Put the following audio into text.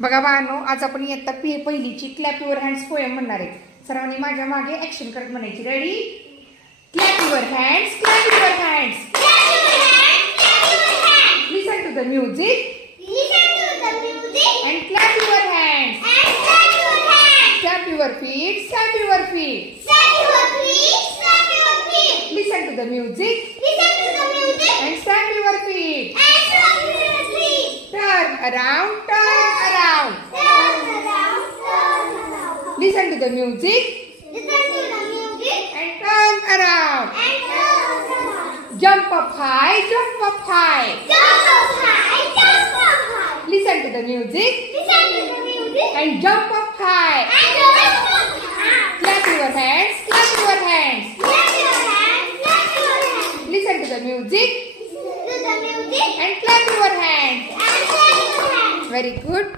बघा बाळांनो, आज आपण इयत्ता पहिलीची क्लॅप युअर हँड्स पोएम म्हणणार आहे. सर्वांनी माझ्या मागे ऍक्शन करत म्हणायची. Ready? Clap your hands, clap your hands. Listen to the music and clap your hands. Stamp your feet, stamp your feet. Listen to the music and stamp your feet. Turn around, turn around. Listen to the music and turn around. Jump up high, jump up high. Listen to the music and jump up high. Clap your hands, clap your hands. Listen to the music and clap your hands. Very good.